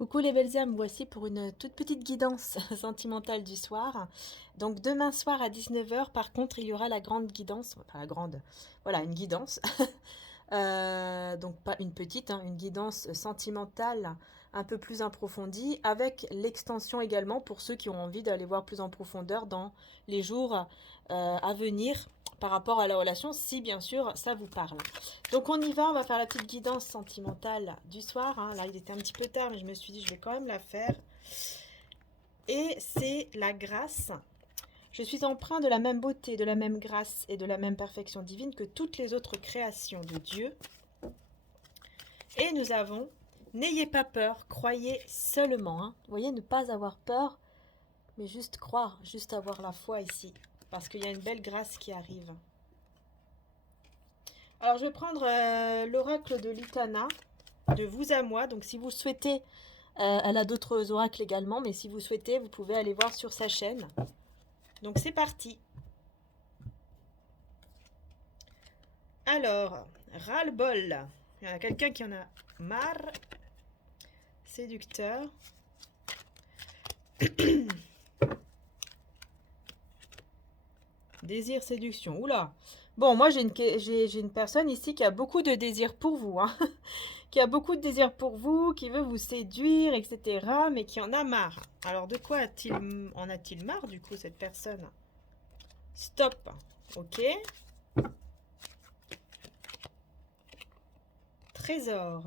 Coucou les belles âmes, voici pour une toute petite guidance sentimentale du soir. Donc demain soir à 19 heures, par contre, il y aura la grande guidance, enfin la grande, voilà, une guidance. Donc pas une petite, hein, une guidance sentimentale un peu plus approfondie, avec l'extension également pour ceux qui ont envie d'aller voir plus en profondeur dans les jours à venir par rapport à la relation, si bien sûr ça vous parle. Donc on va faire la petite guidance sentimentale du soir, hein. Là il était un petit peu tard, mais je me suis dit je vais quand même la faire. Et c'est la grâce. Je suis empreint de la même beauté, de la même grâce et de la même perfection divine que toutes les autres créations de Dieu. Et nous avons, n'ayez pas peur, croyez seulement, hein. Vous voyez, ne pas avoir peur, mais juste croire, juste avoir la foi ici. Parce qu'il y a une belle grâce qui arrive. Alors je vais prendre l'oracle de Litana, de vous à moi. Donc si vous souhaitez, elle a d'autres oracles également, mais si vous souhaitez, vous pouvez aller voir sur sa chaîne. Donc c'est parti. Alors, ras-le-bol. Il y en a quelqu'un qui en a marre. Séducteur. Désir, séduction. Oula. Bon, moi j'ai une personne ici qui a beaucoup de désir pour vous, hein. Qui a beaucoup de désir pour vous, qui veut vous séduire, etc. Mais qui en a marre. Alors de quoi en a-t-il marre du coup cette personne? Stop. Ok. Trésor.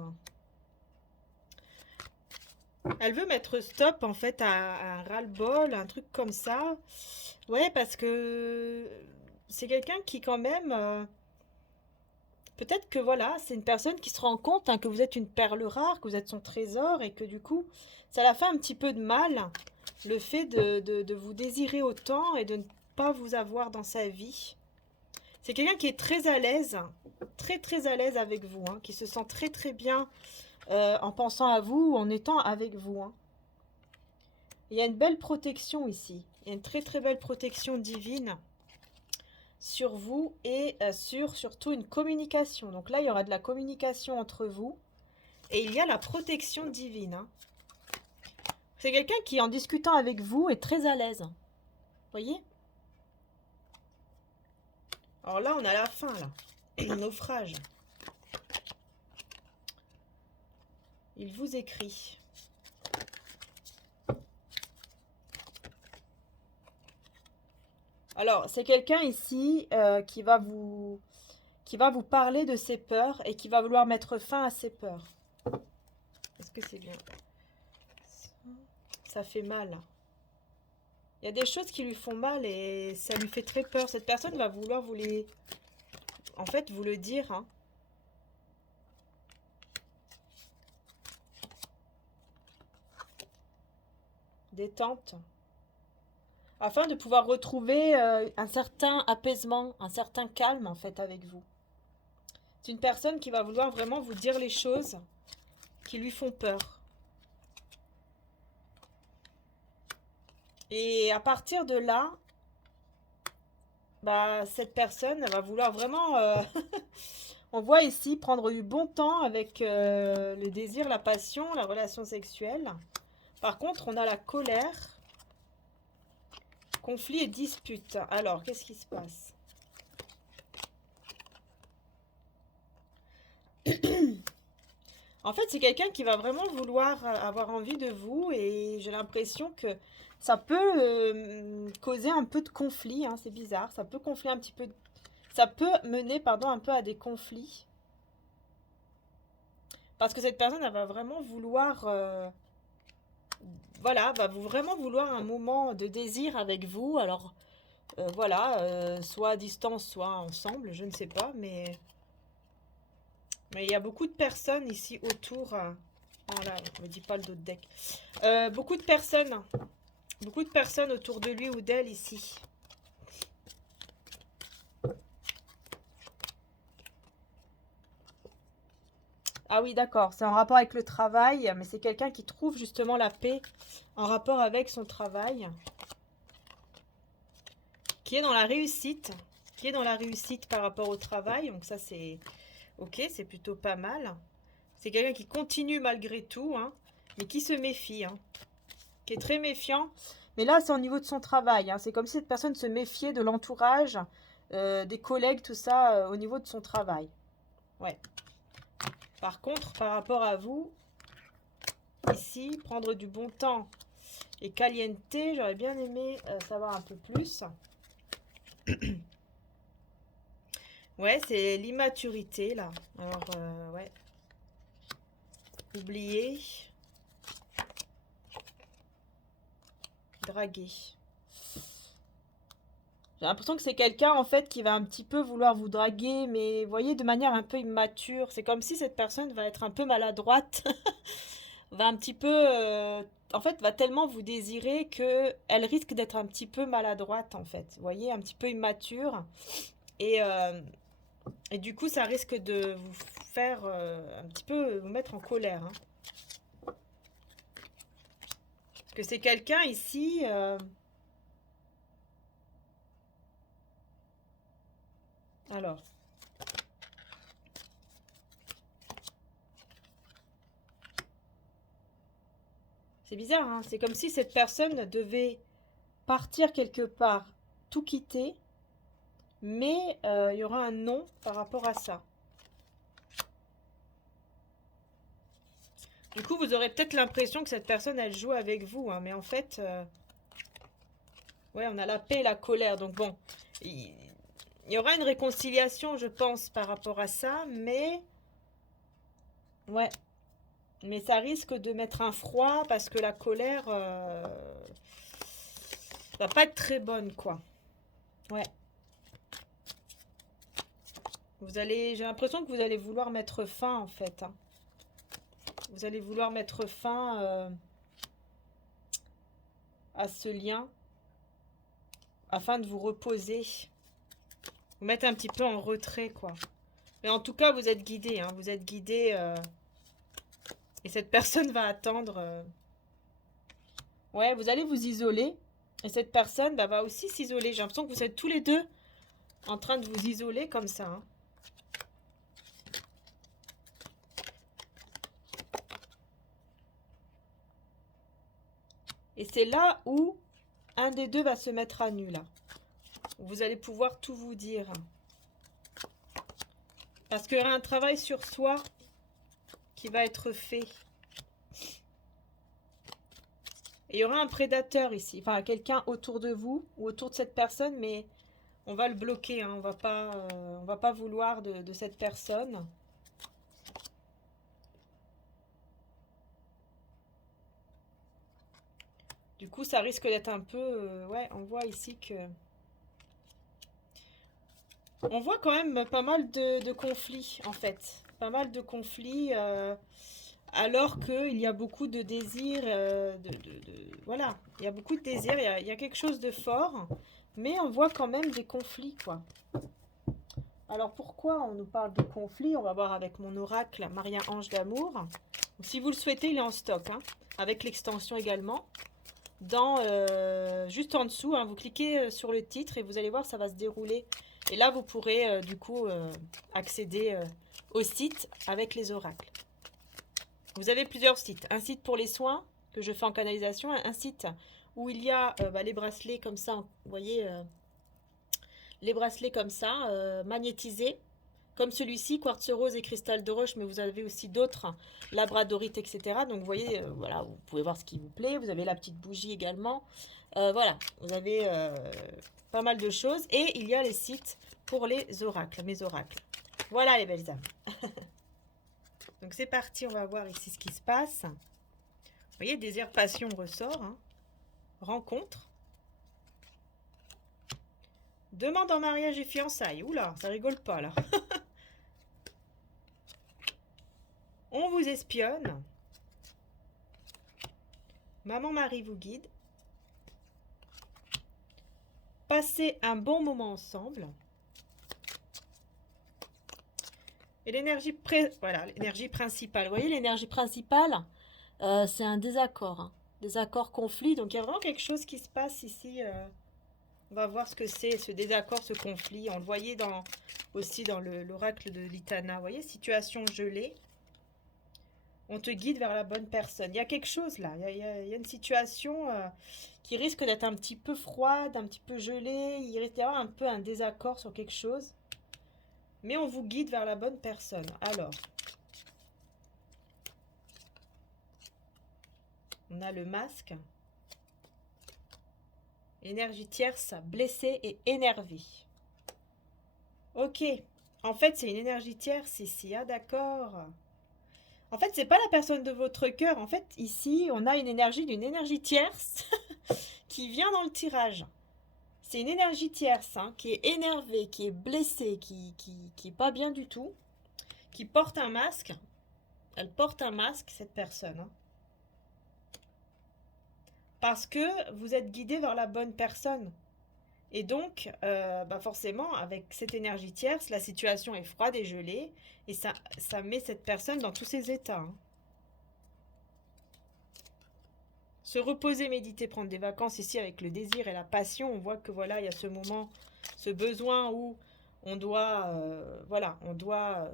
Elle veut mettre stop en fait à un ras-le-bol, un truc comme ça. Ouais, parce que c'est quelqu'un qui quand même... peut-être que voilà, c'est une personne qui se rend compte, hein, que vous êtes une perle rare, que vous êtes son trésor et que du coup, ça la fait un petit peu de mal, le fait de vous désirer autant et de ne pas vous avoir dans sa vie. C'est quelqu'un qui est très à l'aise, très très à l'aise avec vous, hein, qui se sent très très bien en pensant à vous ou en étant avec vous, hein. Il y a une belle protection ici. Il y a une très très belle protection divine sur vous et sur surtout une communication. Donc là, il y aura de la communication entre vous et il y a la protection divine, hein. C'est quelqu'un qui, en discutant avec vous, est très à l'aise. Vous voyez? Alors là, on a la fin, là. Un naufrage. Il vous écrit. Alors, c'est quelqu'un ici qui va vous parler de ses peurs et qui va vouloir mettre fin à ses peurs. Est-ce que c'est bien? Ça fait mal. Il y a des choses qui lui font mal et ça lui fait très peur. Cette personne va vouloir vous les... En fait, vous le dire, hein. Détente. Afin de pouvoir retrouver un certain apaisement, un certain calme, en fait, avec vous. C'est une personne qui va vouloir vraiment vous dire les choses qui lui font peur. Et à partir de là, bah, cette personne va vouloir vraiment, on voit ici, prendre du bon temps avec le désir, la passion, la relation sexuelle. Par contre, on a la colère, conflit et dispute. Alors, qu'est-ce qui se passe? En fait, c'est quelqu'un qui va vraiment vouloir avoir envie de vous et j'ai l'impression que ça peut causer un peu de conflit, hein, c'est bizarre. Ça peut conflit un petit peu, ça peut mener, pardon, un peu à des conflits. Parce que cette personne, elle va vraiment vouloir, voilà, va vraiment vouloir un moment de désir avec vous. Alors, voilà, soit à distance, soit ensemble, je ne sais pas, mais il y a beaucoup de personnes ici autour. Voilà, ne me dis pas le dos de deck. Beaucoup de personnes autour de lui ou d'elle ici. Ah oui, d'accord, c'est en rapport avec le travail, mais c'est quelqu'un qui trouve justement la paix en rapport avec son travail, qui est dans la réussite, qui est dans la réussite par rapport au travail. Donc ça, c'est ok, c'est plutôt pas mal. C'est quelqu'un qui continue malgré tout, hein, mais qui se méfie, hein, qui est très méfiant. Mais là, c'est au niveau de son travail, hein. C'est comme si cette personne se méfiait de l'entourage, des collègues, tout ça, au niveau de son travail. Ouais. Par contre, par rapport à vous, ici, prendre du bon temps et caliente, j'aurais bien aimé savoir un peu plus. Ouais, c'est l'immaturité, là. Alors, ouais. Oublier. Draguer. J'ai l'impression que c'est quelqu'un, en fait, qui va un petit peu vouloir vous draguer, mais, vous voyez, de manière un peu immature. C'est comme si cette personne va être un peu maladroite. Va un petit peu... en fait, va tellement vous désirer que elle risque d'être un petit peu maladroite, en fait. Vous voyez, un petit peu immature. Et, euh, et du coup, ça risque de vous faire un petit peu vous mettre en colère, hein. Parce que c'est quelqu'un ici... alors, c'est bizarre, hein. C'est comme si cette personne devait partir quelque part, tout quitter, mais il y aura un non par rapport à ça. Du coup, vous aurez peut-être l'impression que cette personne, elle joue avec vous, hein, mais en fait, ouais, on a la paix et la colère. Donc bon, il y aura une réconciliation, je pense, par rapport à ça, mais ouais, mais ça risque de mettre un froid parce que la colère va pas être très bonne, quoi. Ouais. J'ai l'impression que vous allez vouloir mettre fin, en fait, hein. Vous allez vouloir mettre fin à ce lien afin de vous reposer. Vous mettre un petit peu en retrait, quoi. Mais en tout cas, vous êtes guidé, hein. Vous êtes guidé et cette personne va attendre. Ouais, vous allez vous isoler et cette personne bah, va aussi s'isoler. J'ai l'impression que vous êtes tous les deux en train de vous isoler comme ça, hein. Et c'est là où un des deux va se mettre à nu, là. Vous allez pouvoir tout vous dire. Parce qu'il y aura un travail sur soi qui va être fait. Et il y aura un prédateur ici. Enfin, quelqu'un autour de vous ou autour de cette personne, mais on va le bloquer, hein. On va pas vouloir de cette personne. Du coup, ça risque d'être un peu... ouais, on voit ici que... On voit quand même pas mal de conflits, en fait. Pas mal de conflits, alors qu'il y a beaucoup de désirs, voilà, il y a beaucoup de désirs, il y a quelque chose de fort, mais on voit quand même des conflits, quoi. Alors pourquoi on nous parle de conflits? On va voir avec mon oracle Maria Ange d'amour. Si vous le souhaitez, il est en stock, hein, avec l'extension également. Juste en dessous, hein, vous cliquez sur le titre et vous allez voir, ça va se dérouler. Et là, vous pourrez du coup accéder au site avec les oracles. Vous avez plusieurs sites. Un site pour les soins que je fais en canalisation, un site où il y a les bracelets comme ça, vous voyez, les bracelets comme ça, magnétisés, comme celui-ci, quartz rose et cristal de roche, mais vous avez aussi d'autres, labradorite, etc. Donc vous voyez, voilà, vous pouvez voir ce qui vous plaît. Vous avez la petite bougie également. Voilà, vous avez pas mal de choses. Et il y a les sites pour les oracles, mes oracles. Voilà les belles âmes. Donc c'est parti, on va voir ici ce qui se passe. Vous voyez, désir, passion ressort, hein. Rencontre. Demande en mariage et fiançailles. Oula, ça rigole pas là. On vous espionne. Maman Marie vous guide. Passez un bon moment ensemble. Et l'énergie voilà, l'énergie principale. Vous voyez, l'énergie principale, c'est un désaccord, hein. Désaccord, conflit. Donc il y a vraiment quelque chose qui se passe ici. On va voir ce que c'est, ce désaccord, ce conflit. On le voyait aussi dans l'oracle de l'Itana. Vous voyez, situation gelée. On te guide vers la bonne personne. Il y a quelque chose là. Il y a une situation qui risque d'être un petit peu froide, un petit peu gelée. Il risque d'y avoir un peu un désaccord sur quelque chose. Mais on vous guide vers la bonne personne. Alors, on a le masque. Énergie tierce, blessée et énervée. Ok. En fait, c'est une énergie tierce ici. Ah, d'accord. En fait, c'est pas la personne de votre cœur. En fait, ici, on a une énergie d'une énergie tierce qui vient dans le tirage. C'est une énergie tierce qui est énervée, qui est blessée, qui est pas bien du tout, qui porte un masque. Elle porte un masque, cette personne. Parce que vous êtes guidé vers la bonne personne. Et donc, forcément, avec cette énergie tierce, la situation est froide et gelée. Et ça met cette personne dans tous ses états. Se reposer, méditer, prendre des vacances ici avec le désir et la passion, on voit que voilà, il y a ce moment, ce besoin où on doit, on doit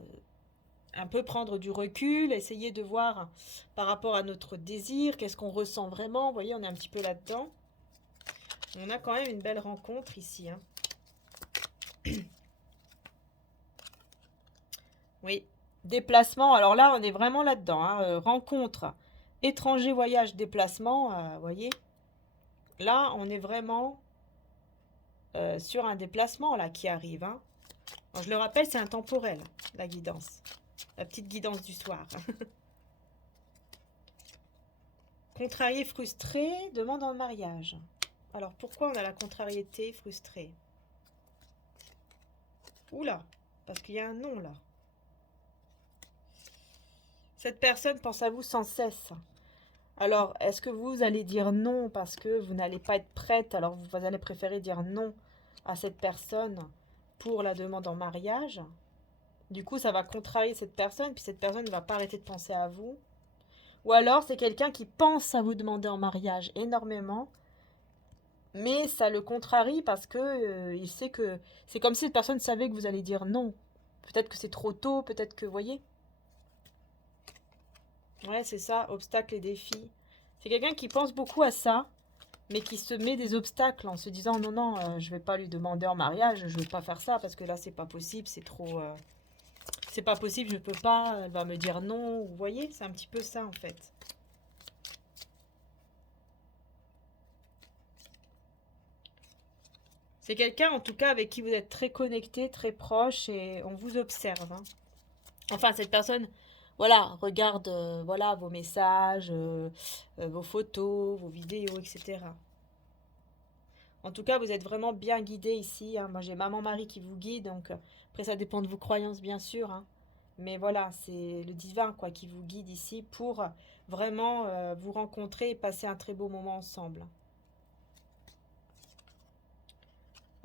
un peu prendre du recul, essayer de voir par rapport à notre désir, qu'est-ce qu'on ressent vraiment. Vous voyez, on est un petit peu là-dedans. On a quand même une belle rencontre ici. Oui, déplacement. Alors là, on est vraiment là-dedans. Rencontre, étranger, voyage, déplacement. Vous voyez, là, on est vraiment sur un déplacement là qui arrive. Alors, je le rappelle, c'est intemporel, la guidance. La petite guidance du soir. Contrarié, frustré, demande en mariage. Alors, pourquoi on a la contrariété, frustré? Oula, parce qu'il y a un non là. Cette personne pense à vous sans cesse. Alors, est-ce que vous allez dire non parce que vous n'allez pas être prête? Alors, vous allez préférer dire non à cette personne pour la demande en mariage. Du coup, ça va contrarier cette personne, puis cette personne ne va pas arrêter de penser à vous. Ou alors, c'est quelqu'un qui pense à vous demander en mariage énormément, mais ça le contrarie parce que il sait que c'est comme si cette personne savait que vous allez dire non. Peut-être que c'est trop tôt, peut-être que, vous voyez. Ouais, c'est ça, obstacles et défis. C'est quelqu'un qui pense beaucoup à ça, mais qui se met des obstacles en se disant non, non, je vais pas lui demander en mariage, je vais pas faire ça parce que là, c'est pas possible, c'est trop. C'est pas possible, je peux pas, elle va me dire non. Vous voyez, c'est un petit peu ça en fait. C'est quelqu'un en tout cas avec qui vous êtes très connecté, très proche et on vous observe. Enfin, cette personne, voilà, regarde voilà, vos messages, vos photos, vos vidéos, etc. En tout cas, vous êtes vraiment bien guidé ici. Moi, j'ai maman-mari qui vous guide, donc après, ça dépend de vos croyances, bien sûr. Mais voilà, c'est le divin quoi qui vous guide ici pour vraiment vous rencontrer et passer un très beau moment ensemble.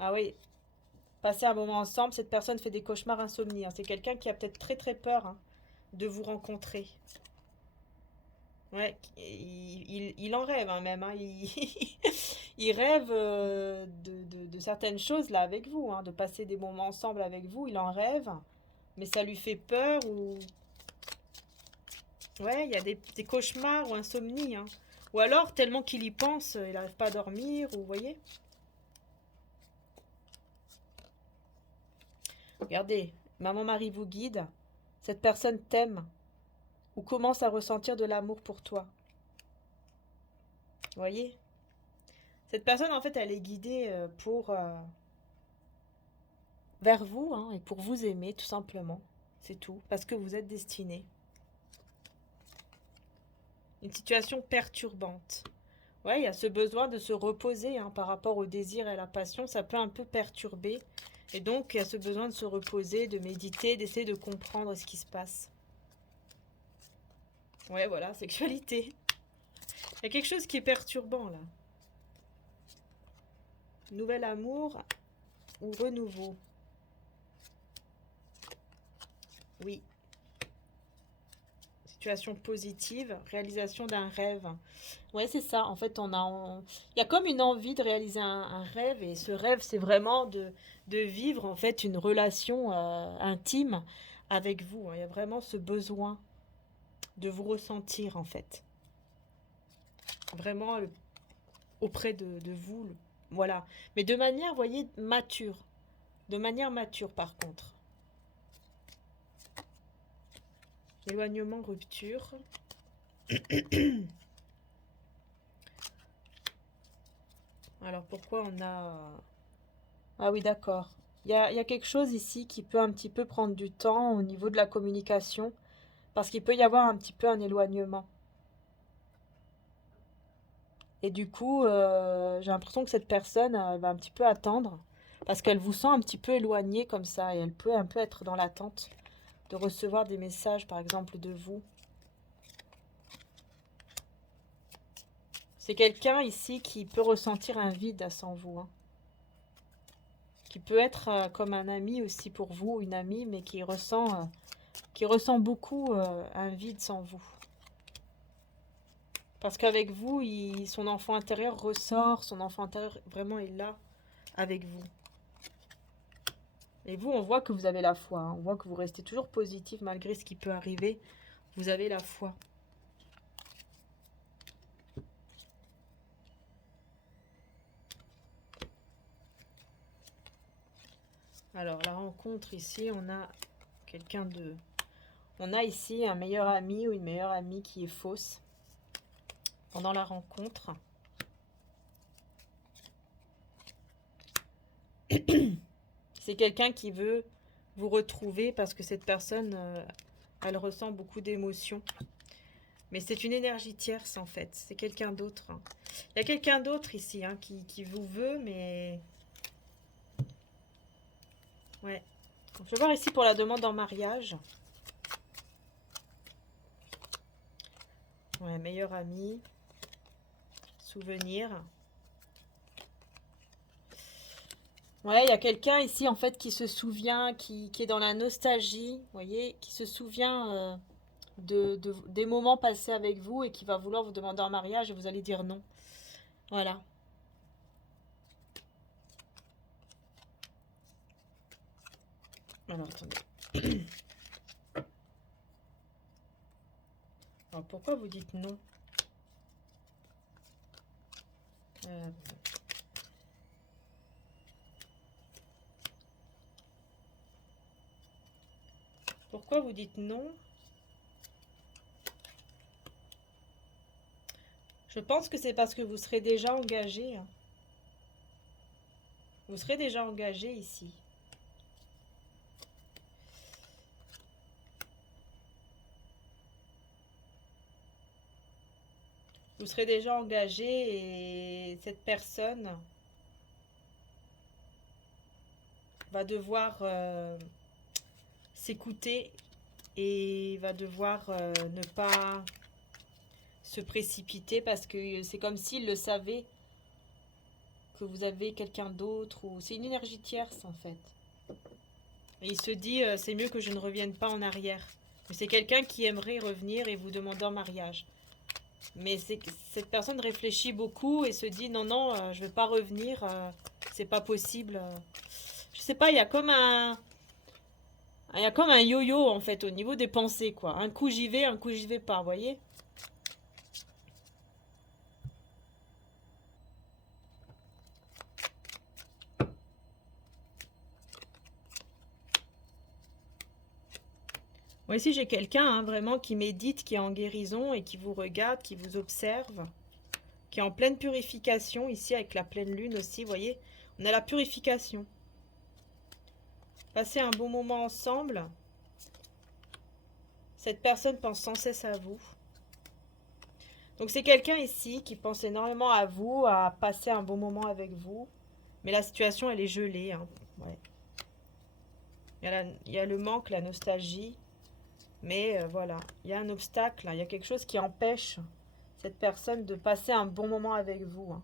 Ah oui, passer un moment ensemble, cette personne fait des cauchemars insomnies. C'est quelqu'un qui a peut-être très très peur de vous rencontrer. Ouais, il en rêve même. Il rêve de certaines choses là avec vous, de passer des moments ensemble avec vous. Il en rêve, mais ça lui fait peur ou ouais, il y a des cauchemars ou insomnie. Ou alors tellement qu'il y pense, il n'arrive pas à dormir. Ou vous voyez. Regardez, maman Marie vous guide. Cette personne t'aime ou commence à ressentir de l'amour pour toi. Vous voyez. Cette personne en fait, elle est guidée pour vers vous et pour vous aimer tout simplement. C'est tout, parce que vous êtes destiné. Une situation perturbante. Ouais, il y a ce besoin de se reposer par rapport au désir et à la passion, ça peut un peu perturber. Et donc, il y a ce besoin de se reposer, de méditer, d'essayer de comprendre ce qui se passe. Ouais, voilà, sexualité. Il y a quelque chose qui est perturbant là. Nouvel amour ou renouveau. Oui. Situation positive, réalisation d'un rêve. Ouais, c'est ça. En fait, il y a comme une envie de réaliser un rêve. Et ce rêve, c'est vraiment de vivre en fait une relation intime avec vous. Il y a vraiment ce besoin de vous ressentir en fait. Vraiment auprès de vous. Voilà. Mais de manière, vous voyez, mature. De manière mature par contre. Éloignement, rupture. Alors pourquoi on a... Ah oui, d'accord. Il y a quelque chose ici qui peut un petit peu prendre du temps au niveau de la communication, parce qu'il peut y avoir un petit peu un éloignement. Et du coup, j'ai l'impression que cette personne va un petit peu attendre, parce qu'elle vous sent un petit peu éloigné comme ça, et elle peut un peu être dans l'attente de recevoir des messages, par exemple, de vous. C'est quelqu'un ici qui peut ressentir un vide sans vous, hein. Qui peut être comme un ami aussi pour vous, une amie, mais qui ressent beaucoup un vide sans vous. Parce qu'avec vous, son enfant intérieur ressort, son enfant intérieur vraiment est là avec vous. Et vous, on voit que vous avez la foi, hein. On voit que vous restez toujours positif malgré ce qui peut arriver. Vous avez la foi. Alors, la rencontre ici, on a quelqu'un de... On a ici un meilleur ami ou une meilleure amie qui est fausse pendant la rencontre. C'est quelqu'un qui veut vous retrouver parce que cette personne, elle ressent beaucoup d'émotions. Mais c'est une énergie tierce en fait. C'est quelqu'un d'autre, hein. Il y a quelqu'un d'autre ici hein, qui vous veut, mais... Ouais. Donc, je vais voir ici pour la demande en mariage. Ouais, meilleur ami. Souvenir. Ouais, il y a quelqu'un ici en fait qui se souvient, qui est dans la nostalgie, vous voyez, qui se souvient des moments passés avec vous et qui va vouloir vous demander en mariage et vous allez dire non. Voilà. Alors, attendez. Alors, pourquoi vous dites non? Euh, Pourquoi vous dites non? Je pense que c'est parce que vous serez déjà engagé, hein. Vous serez déjà engagé ici. Vous serez déjà engagé et cette personne va devoir s'écouter et va devoir ne pas se précipiter parce que c'est comme s'il le savait que vous avez quelqu'un d'autre ou c'est une énergie tierce en fait. Et il se dit c'est mieux que je ne revienne pas en arrière. Mais c'est quelqu'un qui aimerait revenir et vous demander en mariage. Mais cette personne réfléchit beaucoup et se dit non non je ne veux pas revenir, c'est pas possible. Je sais pas, il y a comme un yo-yo en fait au niveau des pensées quoi. Un coup j'y vais, un coup j'y vais pas, vous voyez. Moi ici j'ai quelqu'un hein, vraiment qui médite, qui est en guérison et qui vous regarde, qui vous observe, qui est en pleine purification ici avec la pleine lune aussi, vous voyez. On a la purification. Passez un bon moment ensemble. Cette personne pense sans cesse à vous. Donc c'est quelqu'un ici qui pense énormément à vous, à passer un bon moment avec vous. Mais la situation elle est gelée, hein. Ouais. Il y a le manque, la nostalgie. Mais voilà, il y a un obstacle, hein. Il y a quelque chose qui empêche cette personne de passer un bon moment avec vous, hein.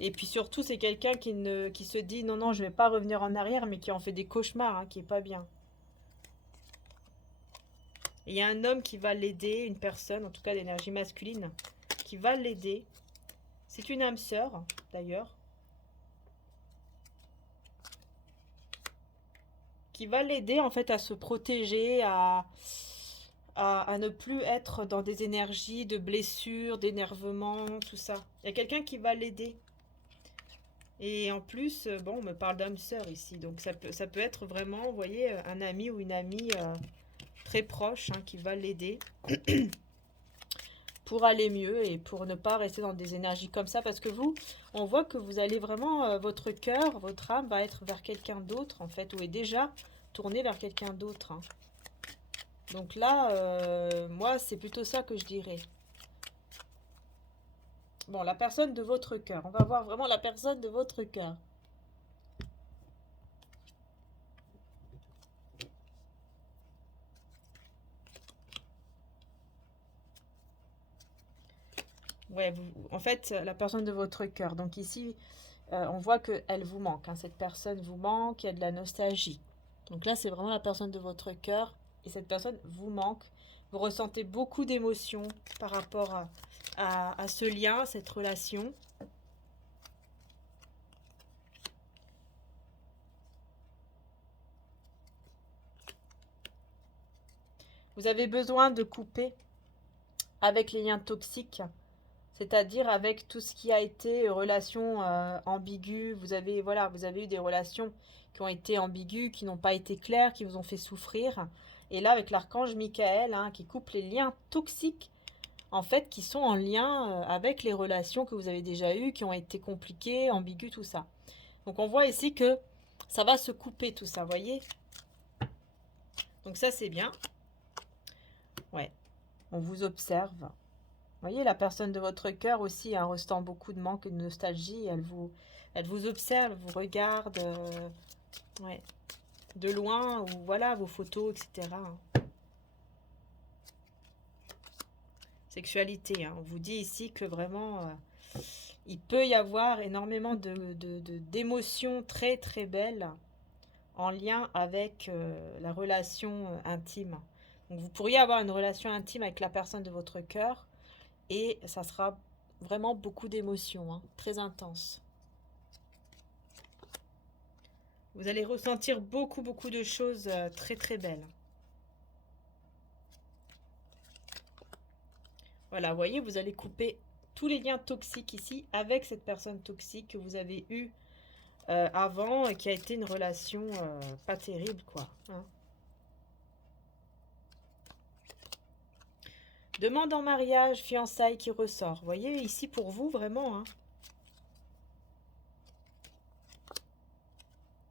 Et puis surtout, c'est quelqu'un qui se dit non, non, je vais pas revenir en arrière, mais qui en fait des cauchemars, hein, qui est pas bien. Et il y a un homme qui va l'aider, une personne, en tout cas d'énergie masculine, qui va l'aider. C'est une âme sœur, d'ailleurs, qui va l'aider en fait à se protéger, à ne plus être dans des énergies de blessures, d'énervement, tout ça. Il y a quelqu'un qui va l'aider. Et en plus, bon, on me parle d'âme sœur ici, donc ça peut être vraiment, vous voyez, un ami ou une amie très proche hein, qui va l'aider pour aller mieux et pour ne pas rester dans des énergies comme ça. Parce que vous, on voit que vous allez vraiment, votre cœur, votre âme va être vers quelqu'un d'autre en fait, ou est déjà tourné vers quelqu'un d'autre. Hein. Donc là, moi, c'est plutôt ça que je dirais. Bon, la personne de votre cœur. On va voir vraiment la personne de votre cœur. Ouais, en fait, la personne de votre cœur. Donc ici, on voit qu'elle vous manque. Hein. Cette personne vous manque, il y a de la nostalgie. Donc là, c'est vraiment la personne de votre cœur. Et cette personne vous manque. Vous ressentez beaucoup d'émotions par rapport à ce lien, cette relation. Vous avez besoin de couper avec les liens toxiques, c'est-à-dire avec tout ce qui a été relation ambiguë. Voilà, vous avez eu des relations qui ont été ambiguës, qui n'ont pas été claires, qui vous ont fait souffrir. Et là, avec l'archange Michael, hein, qui coupe les liens toxiques, en fait, qui sont en lien avec les relations que vous avez déjà eues, qui ont été compliquées, ambiguës, tout ça. Donc on voit ici que ça va se couper tout ça, voyez? Donc ça, c'est bien. Ouais, on vous observe. Vous voyez, la personne de votre cœur aussi hein, ressent beaucoup de manque et de nostalgie. Elle vous observe, vous regarde ouais, de loin, ou voilà, vos photos, etc. Sexualité, hein. On vous dit ici que vraiment, il peut y avoir énormément d'émotions très très belles en lien avec la relation intime. Donc vous pourriez avoir une relation intime avec la personne de votre cœur et ça sera vraiment beaucoup d'émotions, hein, très intense. Vous allez ressentir beaucoup de choses très très belles. Voilà, vous voyez, vous allez couper tous les liens toxiques ici avec cette personne toxique que vous avez eue avant et qui a été une relation pas terrible, quoi. Hein. Demande en mariage, fiançailles qui ressort. Vous voyez, ici pour vous, vraiment. Hein.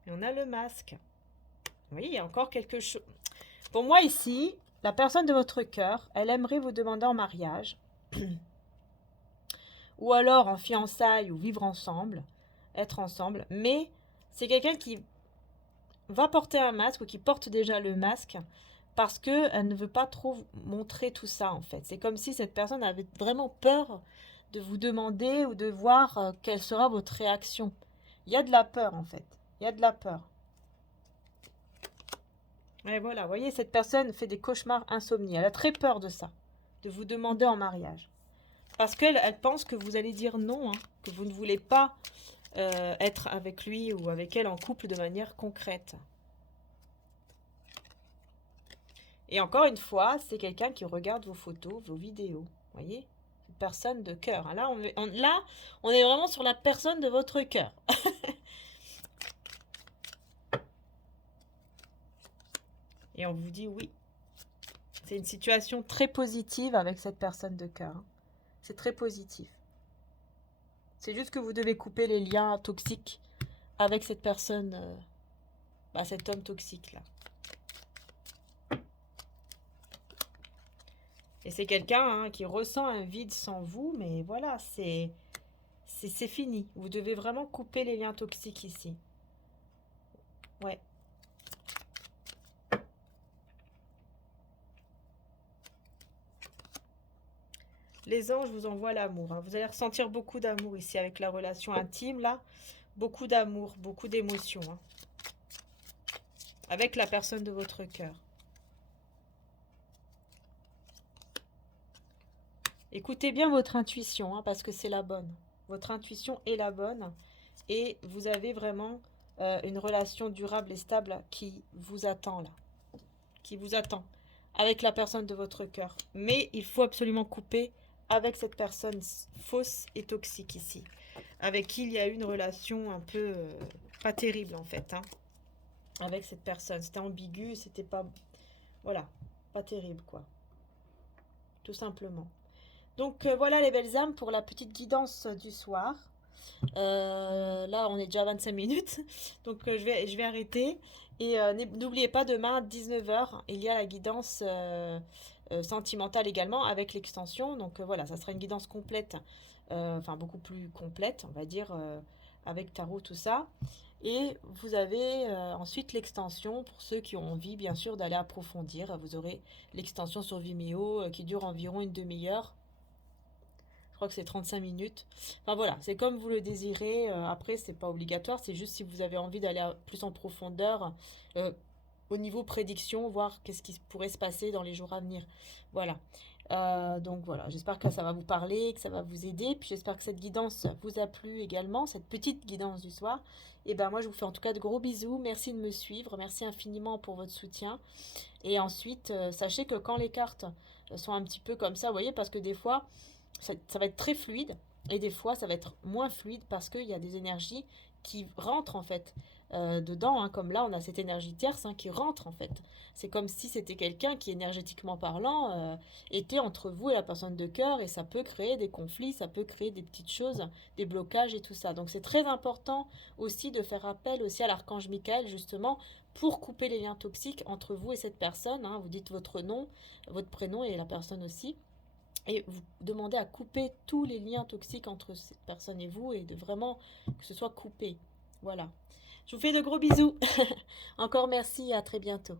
Et on a le masque. Oui, il y a encore quelque chose. Pour moi, ici, la personne de votre cœur, elle aimerait vous demander en mariage. Ou alors en fiançailles ou vivre ensemble. Être ensemble. Mais c'est quelqu'un qui va porter un masque ou qui porte déjà le masque parce qu'elle ne veut pas trop montrer tout ça en fait. C'est comme si cette personne avait vraiment peur de vous demander ou de voir quelle sera votre réaction. Il y a de la peur en fait. Il y a de la peur. Et voilà, vous voyez, cette personne fait des cauchemars insomnie. Elle a très peur de ça, de vous demander en mariage. Parce qu'elle pense que vous allez dire non, hein, que vous ne voulez pas être avec lui ou avec elle en couple de manière concrète. Et encore une fois, c'est quelqu'un qui regarde vos photos, vos vidéos. Vous voyez? Une personne de cœur. Là, on est vraiment sur la personne de votre cœur. Et on vous dit oui. C'est une situation très positive avec cette personne de cœur. C'est très positif. C'est juste que vous devez couper les liens toxiques avec cette personne, cet homme toxique là. Et c'est quelqu'un hein, qui ressent un vide sans vous, mais voilà, c'est fini. Vous devez vraiment couper les liens toxiques ici. Ouais. Les anges vous envoient l'amour. Hein. Vous allez ressentir beaucoup d'amour ici avec la relation intime, là. Beaucoup d'amour, beaucoup d'émotions. Hein. Avec la personne de votre cœur. Écoutez bien votre intuition, hein, parce que c'est la bonne. Votre intuition est la bonne. Et vous avez vraiment une relation durable et stable qui vous attend, là. Qui vous attend. avec la personne de votre cœur. Mais il faut absolument couper avec cette personne fausse et toxique ici, avec qui il y a eu une relation un peu pas terrible en fait, hein, avec cette personne. C'était ambigu, c'était pas, voilà, pas terrible quoi, tout simplement. Donc voilà les belles âmes pour la petite guidance du soir. Là, on est déjà à 25 minutes, donc je vais arrêter. Et n'oubliez pas, demain à 19 h, il y a la guidance sentimentale également avec l'extension. Donc voilà, ça sera une guidance complète, enfin beaucoup plus complète, on va dire, avec tarot, tout ça. Et vous avez ensuite l'extension pour ceux qui ont envie, bien sûr, d'aller approfondir. Vous aurez l'extension sur Vimeo qui dure environ une demi-heure. Je crois que c'est 35 minutes. Enfin voilà, c'est comme vous le désirez. Après, c'est pas obligatoire. C'est juste si vous avez envie d'aller plus en profondeur euh, au niveau prédiction, voir qu'est-ce qui pourrait se passer dans les jours à venir. Voilà. Donc voilà, j'espère que ça va vous parler, que ça va vous aider. Puis j'espère que cette guidance vous a plu également, cette petite guidance du soir. Et ben moi, je vous fais en tout cas de gros bisous. Merci de me suivre. Merci infiniment pour votre soutien. Et ensuite, sachez que quand les cartes sont un petit peu comme ça, vous voyez, parce que des fois, ça va être très fluide et des fois ça va être moins fluide parce qu'il y a des énergies qui rentrent en fait dedans, hein, comme là on a cette énergie tierce hein, qui rentre en fait. C'est comme si c'était quelqu'un qui énergétiquement parlant était entre vous et la personne de cœur et ça peut créer des conflits, ça peut créer des petites choses, des blocages et tout ça. Donc c'est très important aussi de faire appel aussi à l'archange Michael justement pour couper les liens toxiques entre vous et cette personne, hein. Vous dites votre nom, votre prénom et la personne aussi et vous demandez à couper tous les liens toxiques entre cette personne et vous et de vraiment que ce soit coupé. Voilà. Je vous fais de gros bisous. Encore merci et à très bientôt.